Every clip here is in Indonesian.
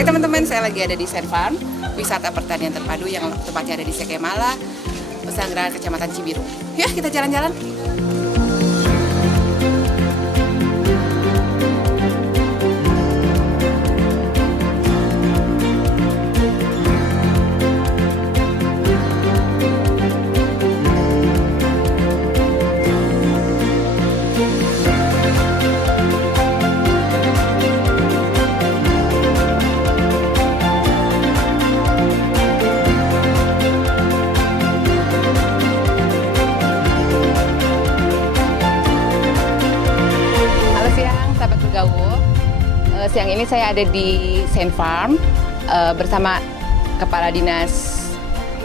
Baik teman-teman, saya lagi ada di Sen Farm, wisata pertanian terpadu yang tempatnya ada di Sekemala, Pesanggerahan, Kecamatan Cibiru. Yuk kita jalan-jalan. Siang ini saya ada di Sen Farm bersama Kepala Dinas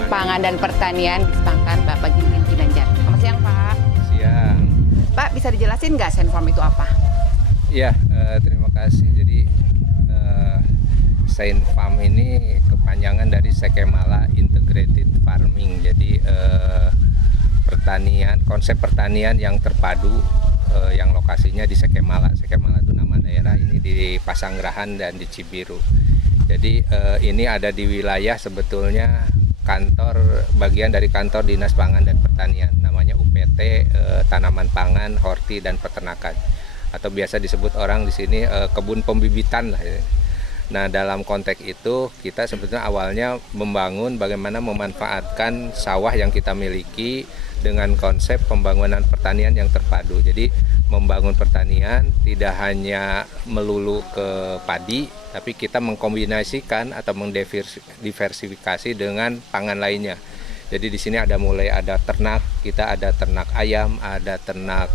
Pangan dan Pertanian Dispangkan, Bapak Ginting Ginanjar. Selamat siang, Pak. Siang. Pak, bisa dijelasin nggak Sen Farm itu apa? Iya, terima kasih. Jadi Sen Farm ini kepanjangan dari Sekemala Integrated Farming. Jadi konsep pertanian yang terpadu yang lokasinya di Sekemala. Sekemala itu nama daerah, ini di Pesanggerahan dan di Cibiru. Jadi ini ada di wilayah sebetulnya bagian dari kantor Dinas Pangan dan Pertanian, namanya UPT Tanaman Pangan, Horti dan Peternakan, atau biasa disebut orang di sini kebun pembibitan lah. Nah, dalam konteks itu kita sebetulnya awalnya membangun bagaimana memanfaatkan sawah yang kita miliki dengan konsep pembangunan pertanian yang terpadu. Jadi membangun pertanian tidak hanya melulu ke padi, tapi kita mengkombinasikan atau mendiversifikasi dengan pangan lainnya. Jadi di sini mulai ada ternak, kita ada ternak ayam, ada ternak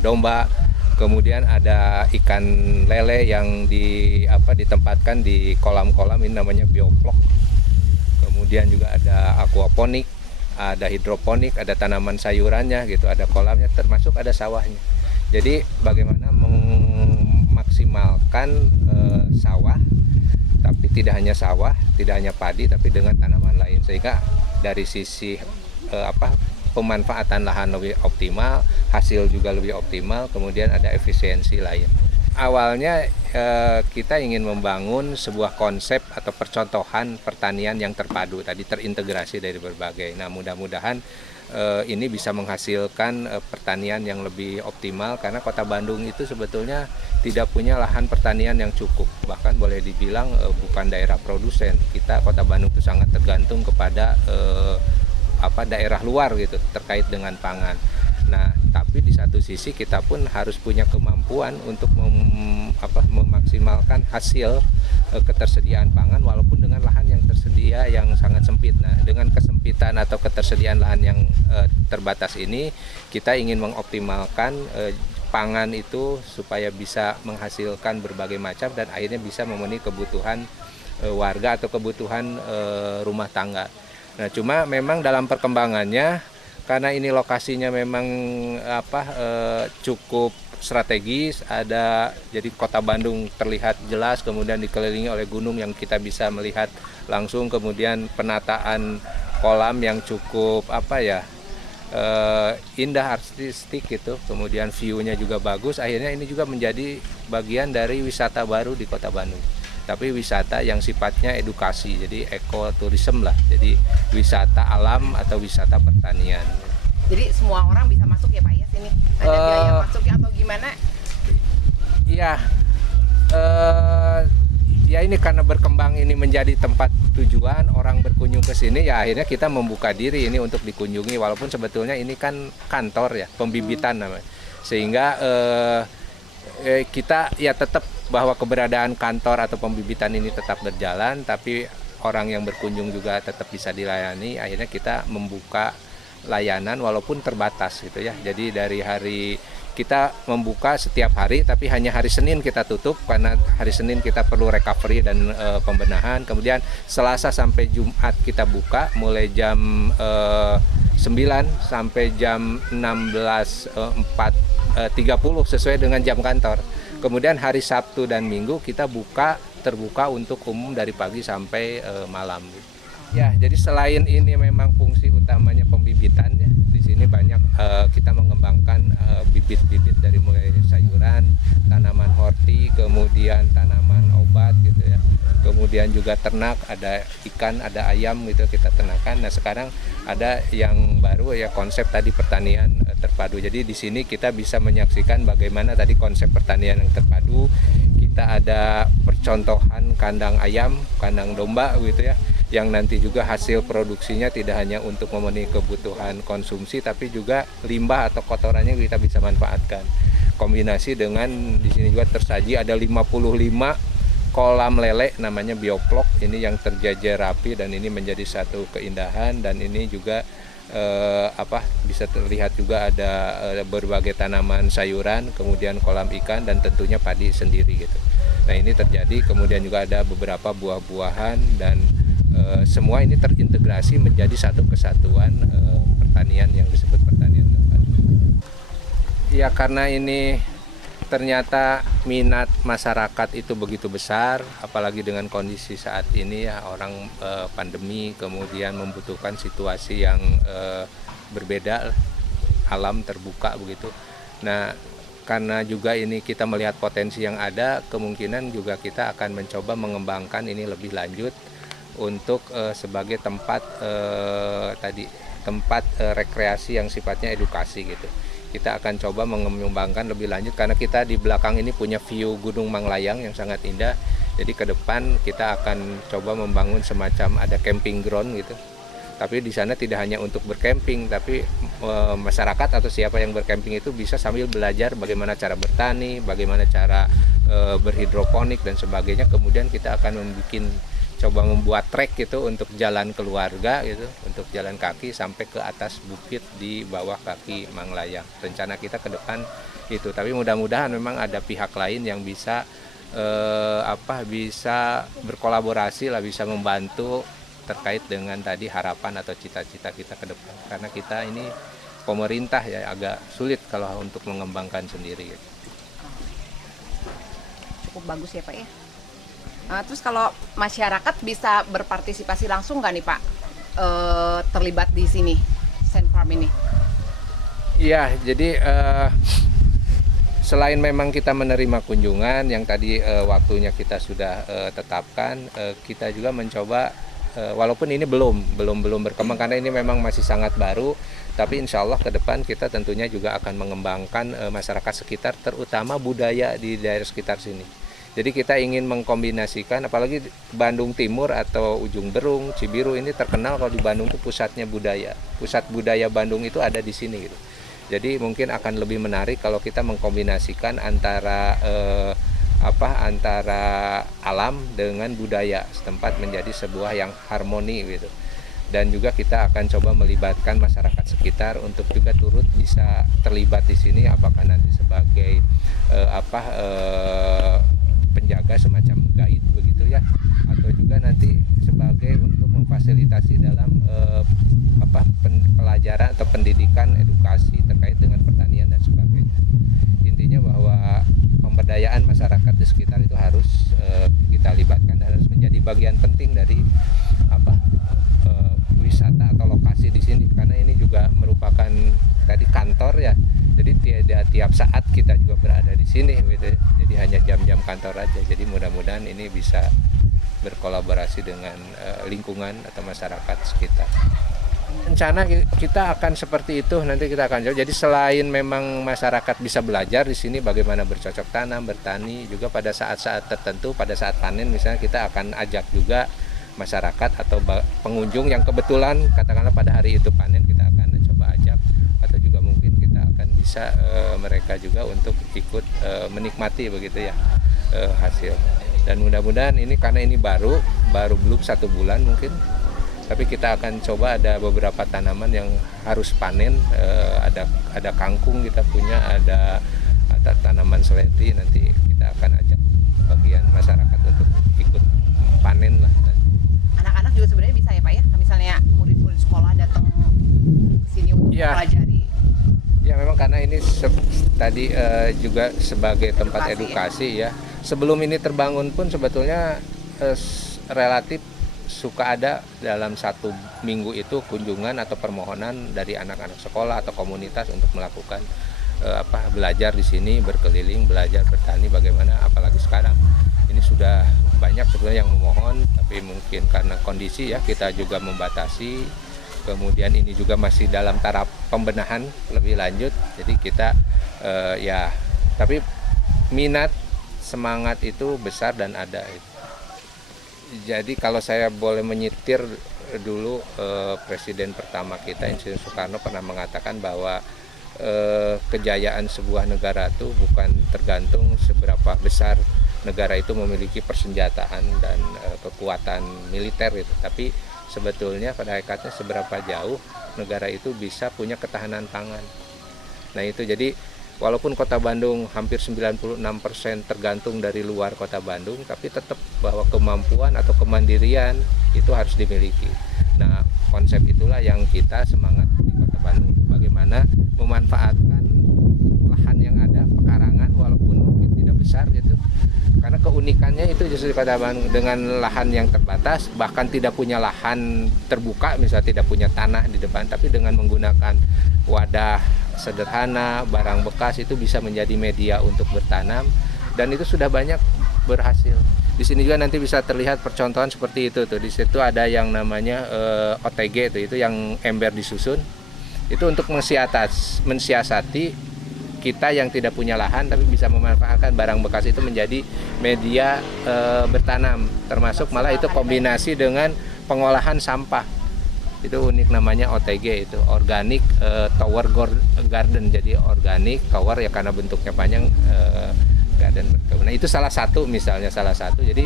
domba. Kemudian ada ikan lele yang ditempatkan di kolam-kolam, ini namanya bioflok. Kemudian juga ada aquaponik, ada hidroponik, ada tanaman sayurannya gitu, ada kolamnya, termasuk ada sawahnya. Jadi bagaimana memaksimalkan sawah, tapi tidak hanya sawah, tidak hanya padi, tapi dengan tanaman lain, sehingga dari sisi pemanfaatan lahan lebih optimal, hasil juga lebih optimal, kemudian ada efisiensi lain. Awalnya kita ingin membangun sebuah konsep atau percontohan pertanian yang terpadu, tadi terintegrasi dari berbagai. Nah, mudah-mudahan ini bisa menghasilkan pertanian yang lebih optimal, karena Kota Bandung itu sebetulnya tidak punya lahan pertanian yang cukup. Bahkan boleh dibilang bukan daerah produsen. Kota Bandung itu sangat tergantung kepada daerah luar gitu terkait dengan pangan. Nah, tapi di satu sisi kita pun harus punya kemampuan untuk memaksimalkan hasil ketersediaan pangan walaupun dengan lahan yang tersedia yang sangat sempit. Nah, dengan kesempitan atau ketersediaan lahan yang terbatas ini, kita ingin mengoptimalkan pangan itu supaya bisa menghasilkan berbagai macam dan akhirnya bisa memenuhi kebutuhan warga atau kebutuhan rumah tangga. Nah, cuma memang dalam perkembangannya, karena ini lokasinya memang cukup strategis, jadi Kota Bandung terlihat jelas, kemudian dikelilingi oleh gunung yang kita bisa melihat langsung, kemudian penataan kolam yang cukup indah, artistik gitu, kemudian view-nya juga bagus. Akhirnya ini juga menjadi bagian dari wisata baru di Kota Bandung, tapi wisata yang sifatnya edukasi, jadi ekoturism lah, jadi wisata alam atau wisata pertanian. Jadi semua orang bisa masuk ya Pak ya sini? Ada biaya masuknya atau gimana? Iya, ya ini karena berkembang ini menjadi tempat tujuan orang berkunjung ke sini, ya akhirnya kita membuka diri ini untuk dikunjungi, walaupun sebetulnya ini kan kantor ya, pembibitan namanya, sehingga kita ya tetap bahwa keberadaan kantor atau pembibitan ini tetap berjalan, tapi orang yang berkunjung juga tetap bisa dilayani. Akhirnya kita membuka layanan walaupun terbatas gitu ya. Jadi dari hari kita membuka setiap hari, tapi hanya hari Senin kita tutup karena hari Senin kita perlu recovery dan pembenahan. Kemudian Selasa sampai Jumat kita buka mulai jam 9 sampai jam 16.30 sesuai dengan jam kantor. Kemudian hari Sabtu dan Minggu kita terbuka untuk umum dari pagi sampai malam. Ya, jadi selain ini memang fungsi utamanya pembibitan ya. Di sini banyak kita mengembangkan bibit-bibit dari mulai sayuran, tanaman horti, kemudian tanaman obat gitu ya. Kemudian juga ternak, ada ikan, ada ayam gitu kita ternakan. Nah, sekarang ada yang baru ya, konsep tadi pertanian terpadu. Jadi di sini kita bisa menyaksikan bagaimana tadi konsep pertanian yang terpadu. Kita ada percontohan kandang ayam, kandang domba gitu ya, yang nanti juga hasil produksinya tidak hanya untuk memenuhi kebutuhan konsumsi, tapi juga limbah atau kotorannya kita bisa manfaatkan. Kombinasi dengan di sini juga tersaji ada 55 kolam lele namanya bioplok, ini yang terjajar rapi dan ini menjadi satu keindahan. Dan ini juga bisa terlihat juga ada berbagai tanaman sayuran, kemudian kolam ikan dan tentunya padi sendiri gitu. Nah, ini terjadi, kemudian juga ada beberapa buah-buahan dan semua ini terintegrasi menjadi satu kesatuan pertanian yang disebut pertanian terpadu. Ya, karena ini ternyata minat masyarakat itu begitu besar, apalagi dengan kondisi saat ini ya, orang pandemi, kemudian membutuhkan situasi yang berbeda, alam terbuka begitu. Nah, karena juga ini kita melihat potensi yang ada, kemungkinan juga kita akan mencoba mengembangkan ini lebih lanjut untuk sebagai tempat rekreasi yang sifatnya edukasi gitu. Kita akan coba mengembangkan lebih lanjut karena kita di belakang ini punya view Gunung Manglayang yang sangat indah. Jadi ke depan kita akan coba membangun semacam ada camping ground gitu. Tapi di sana tidak hanya untuk bercamping, tapi masyarakat atau siapa yang bercamping itu bisa sambil belajar bagaimana cara bertani, bagaimana cara berhidroponik dan sebagainya. Kemudian kita akan membuat trek gitu untuk jalan keluarga gitu, untuk jalan kaki sampai ke atas bukit di bawah kaki Manglayang. Rencana kita ke depan itu, tapi mudah-mudahan memang ada pihak lain yang bisa bisa berkolaborasi lah, bisa membantu terkait dengan tadi harapan atau cita-cita kita ke depan. Karena kita ini pemerintah ya agak sulit kalau untuk mengembangkan sendiri gitu. Cukup bagus ya Pak ya. Terus kalau masyarakat bisa berpartisipasi langsung nggak nih Pak terlibat di sini Sandfarm ini? Iya, jadi selain memang kita menerima kunjungan yang tadi waktunya kita sudah tetapkan, kita juga mencoba walaupun ini belum berkembang karena ini memang masih sangat baru, tapi insya Allah ke depan kita tentunya juga akan mengembangkan masyarakat sekitar, terutama budaya di daerah sekitar sini. Jadi kita ingin mengkombinasikan, apalagi Bandung Timur atau Ujung Berung, Cibiru ini terkenal kalau di Bandung itu pusatnya budaya. Pusat budaya Bandung itu ada di sini gitu. Jadi mungkin akan lebih menarik kalau kita mengkombinasikan antara antara alam dengan budaya setempat menjadi sebuah yang harmoni gitu. Dan juga kita akan coba melibatkan masyarakat sekitar untuk juga turut bisa terlibat di sini, apakah nanti sebagai penjaga semacam guide begitu ya, atau juga nanti sebagai untuk memfasilitasi dalam pelajaran atau pendidikan edukasi terkait dengan pertanian dan sebagainya. Intinya bahwa pemberdayaan masyarakat di sekitar itu harus kita libatkan dan harus menjadi bagian penting dari wisata atau lokasi di sini, karena ini juga merupakan tadi kantor ya. Jadi tidak tiap saat kita juga berada di sini gitu. Jadi hanya jam-jam kantor aja. Jadi mudah-mudahan ini bisa berkolaborasi dengan lingkungan atau masyarakat sekitar. Rencana kita akan seperti itu, nanti kita akan jawab. Jadi selain memang masyarakat bisa belajar di sini bagaimana bercocok tanam, bertani, juga pada saat-saat tertentu, pada saat panen misalnya kita akan ajak juga masyarakat atau pengunjung yang kebetulan katakanlah pada hari itu panen, kita akan coba ajak, atau juga mungkin kita akan bisa mereka juga untuk ikut menikmati begitu ya hasil. Dan mudah-mudahan ini karena ini baru belum 1 bulan mungkin, tapi kita akan coba ada beberapa tanaman yang harus panen, ada kangkung kita punya, ada tanaman seleti, nanti kita akan ajak bagian masyarakat untuk ikut panen lah. Anak-anak juga sebenarnya bisa ya Pak ya, misalnya murid-murid sekolah datang ke sini untuk mempelajari. Ya memang karena ini tadi juga sebagai tempat edukasi ya. Sebelum ini terbangun pun sebetulnya relatif suka ada dalam 1 minggu itu kunjungan atau permohonan dari anak-anak sekolah atau komunitas untuk melakukan belajar di sini, berkeliling, belajar bertani bagaimana, apalagi sekarang ini sudah banyak sebenarnya yang memohon, tapi mungkin karena kondisi ya kita juga membatasi. Kemudian ini juga masih dalam taraf pembenahan lebih lanjut, jadi kita tapi minat, semangat itu besar dan ada. Jadi kalau saya boleh menyitir dulu, presiden pertama kita Insinyur Soekarno pernah mengatakan bahwa kejayaan sebuah negara itu bukan tergantung seberapa besar negara itu memiliki persenjataan dan kekuatan militer itu, tapi sebetulnya pada hakikatnya seberapa jauh negara itu bisa punya ketahanan pangan. Nah itu jadi walaupun Kota Bandung hampir 96% tergantung dari luar Kota Bandung, tapi tetap bahwa kemampuan atau kemandirian itu harus dimiliki. Nah konsep itulah yang kita semangat di Kota Bandung, bagaimana memanfaatkan lahan yang ada, pekarangan walaupun mungkin tidak besar gitu. Karena keunikannya itu justru di Kota Bandung dengan lahan yang terbatas, bahkan tidak punya lahan terbuka, misalnya tidak punya tanah di depan, tapi dengan menggunakan wadah sederhana, barang bekas itu bisa menjadi media untuk bertanam, dan itu sudah banyak berhasil. Di sini juga nanti bisa terlihat percontohan seperti itu tuh. Di situ ada yang namanya OTG itu yang ember disusun. Itu untuk mensiasati kita yang tidak punya lahan tapi bisa memanfaatkan barang bekas itu menjadi media bertanam, termasuk malah itu kombinasi dengan pengolahan sampah. Itu unik, namanya OTG, itu organic tower garden. Jadi organic tower ya karena bentuknya panjang, garden berkebun. Nah itu salah satu jadi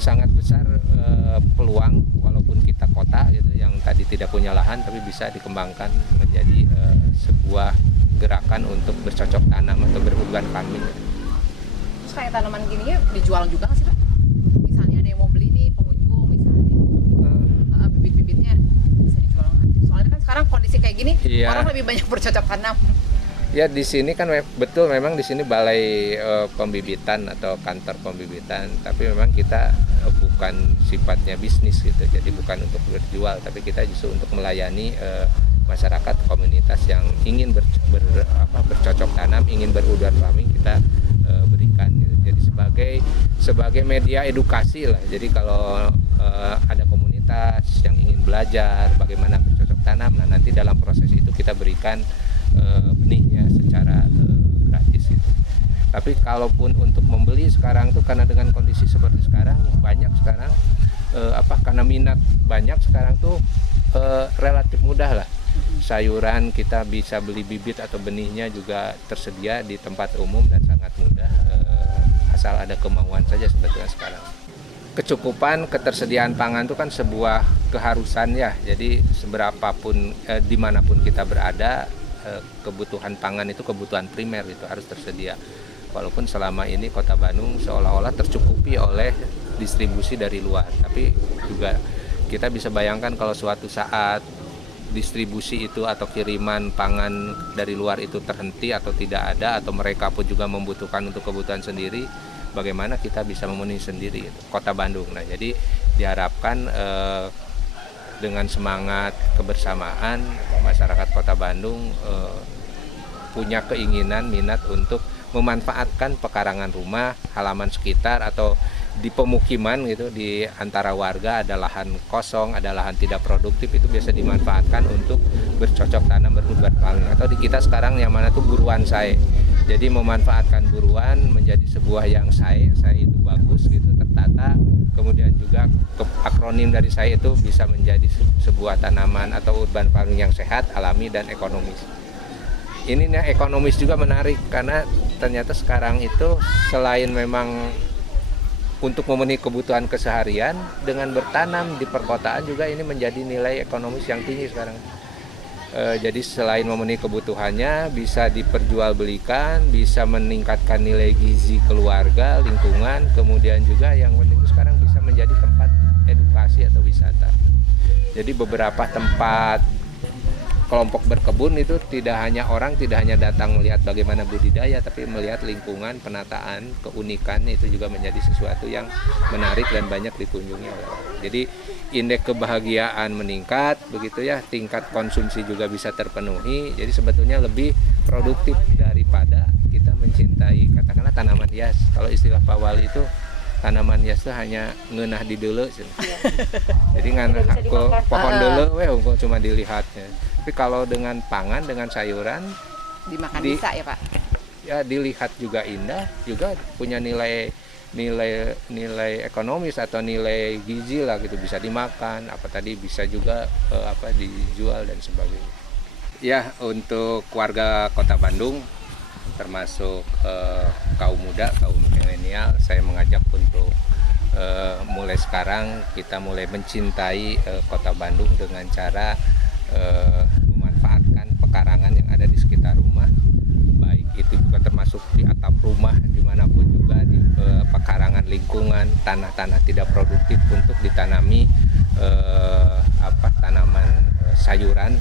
sangat besar peluang walaupun kita kota gitu yang tadi tidak punya lahan tapi bisa dikembangkan menjadi sebuah gerakan untuk bercocok tanam atau berurban farming. Terus kayak tanaman gini ya dijual juga nggak sih Pak? Misalnya ada yang mau beli nih, pengunjung misalnya gitu. Bibit-bibitnya bisa dijual nggak? Soalnya kan sekarang kondisi kayak gini, orang lebih banyak bercocok tanam. Ya di sini kan betul memang di sini balai pembibitan atau kantor pembibitan, tapi memang kita bukan sifatnya bisnis gitu. Jadi bukan untuk berjual, tapi kita justru untuk melayani masyarakat komunitas yang ingin bercocok tanam, ingin berurban farming, kita berikan gitu. Jadi sebagai media edukasi lah. Jadi kalau ada komunitas yang ingin belajar bagaimana bercocok tanam, nah nanti dalam proses itu kita berikan benihnya secara gratis gitu. Tapi kalaupun untuk membeli sekarang tuh karena dengan kondisi seperti sekarang banyak sekarang karena minat banyak sekarang tuh relatif mudah lah. Sayuran kita bisa beli bibit atau benihnya juga tersedia di tempat umum dan sangat mudah, asal ada kemauan saja sebetulnya sekarang. Kecukupan ketersediaan pangan itu kan sebuah keharusan ya, jadi seberapapun dimanapun kita berada, kebutuhan pangan itu kebutuhan primer, itu harus tersedia. Walaupun selama ini Kota Bandung seolah-olah tercukupi oleh distribusi dari luar, tapi juga kita bisa bayangkan kalau suatu saat distribusi itu atau kiriman pangan dari luar itu terhenti atau tidak ada, atau mereka pun juga membutuhkan untuk kebutuhan sendiri, bagaimana kita bisa memenuhi sendiri Kota Bandung. Nah jadi diharapkan dengan semangat kebersamaan masyarakat Kota Bandung punya keinginan, minat untuk memanfaatkan pekarangan rumah, halaman sekitar atau di pemukiman gitu, di antara warga ada lahan kosong, ada lahan tidak produktif, itu biasa dimanfaatkan untuk bercocok tanam, berurban farming. Atau di kita sekarang yang mana tuh buruan sae. Jadi memanfaatkan buruan menjadi sebuah yang sae itu bagus gitu, tertata. Kemudian juga akronim dari sae itu bisa menjadi sebuah tanaman atau urban farming yang sehat, alami dan ekonomis. Ini ekonomis juga menarik karena ternyata sekarang itu selain memang untuk memenuhi kebutuhan keseharian, dengan bertanam di perkotaan juga ini menjadi nilai ekonomis yang tinggi sekarang. Jadi selain memenuhi kebutuhannya, bisa diperjualbelikan, bisa meningkatkan nilai gizi keluarga, lingkungan, kemudian juga yang penting sekarang bisa menjadi tempat edukasi atau wisata. Jadi beberapa tempat kelompok berkebun itu tidak hanya datang melihat bagaimana budidaya, tapi melihat lingkungan, penataan, keunikannya itu juga menjadi sesuatu yang menarik dan banyak dikunjungi oleh orang. Jadi indeks kebahagiaan meningkat, begitu ya, tingkat konsumsi juga bisa terpenuhi. Jadi sebetulnya lebih produktif daripada waspada, kita mencintai katakanlah tanaman hias. Kalau istilah Pak Wali itu tanaman hias itu hanya ngeunah di deuleu. Jadi nganah pohon deuleu we cuma dilihatnya. Tapi kalau dengan pangan, dengan sayuran Dimakan bisa ya Pak? Ya dilihat juga indah, juga punya nilai ekonomis atau nilai gizi lah gitu, bisa dimakan, apa tadi bisa juga dijual dan sebagainya. Ya, untuk warga Kota Bandung termasuk kaum muda, kaum milenial, saya mengajak untuk mulai sekarang kita mulai mencintai Kota Bandung dengan cara memanfaatkan pekarangan yang ada di sekitar rumah, baik itu juga termasuk di atap rumah, dimanapun juga di pekarangan lingkungan, tanah-tanah tidak produktif untuk ditanami tanaman sayuran,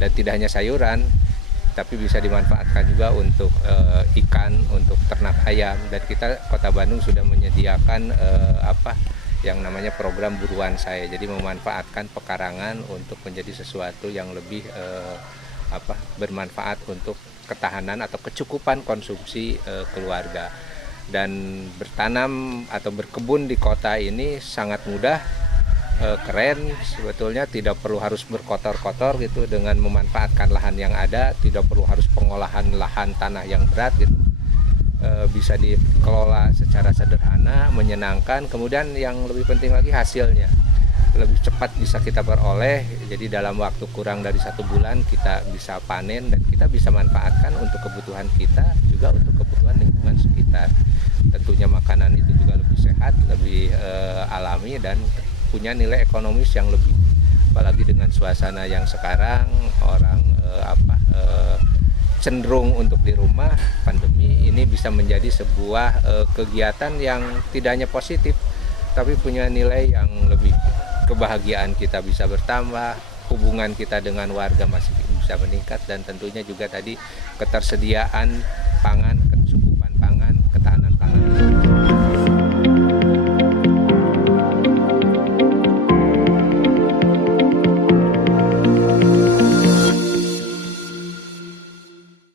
dan tidak hanya sayuran tapi bisa dimanfaatkan juga untuk ikan, untuk ternak ayam. Dan kita Kota Bandung sudah menyediakan yang namanya program buruan saya, jadi memanfaatkan pekarangan untuk menjadi sesuatu yang lebih bermanfaat untuk ketahanan atau kecukupan konsumsi keluarga. Dan bertanam atau berkebun di kota ini sangat mudah, keren sebetulnya, tidak perlu harus berkotor-kotor gitu dengan memanfaatkan lahan yang ada, tidak perlu harus pengolahan lahan tanah yang berat gitu. Bisa dikelola secara sederhana, menyenangkan, kemudian yang lebih penting lagi hasilnya lebih cepat bisa kita peroleh. Jadi dalam waktu kurang dari 1 bulan kita bisa panen dan kita bisa manfaatkan untuk kebutuhan kita, juga untuk kebutuhan lingkungan sekitar. Tentunya makanan itu juga lebih sehat, lebih alami, dan punya nilai ekonomis yang lebih. Apalagi dengan suasana yang sekarang orang cenderung untuk di rumah, pandemi ini bisa menjadi sebuah kegiatan yang tidak hanya positif tapi punya nilai yang lebih. Kebahagiaan kita bisa bertambah, hubungan kita dengan warga masih bisa meningkat, dan tentunya juga tadi ketersediaan pangan, kecukupan pangan, ketahanan pangan.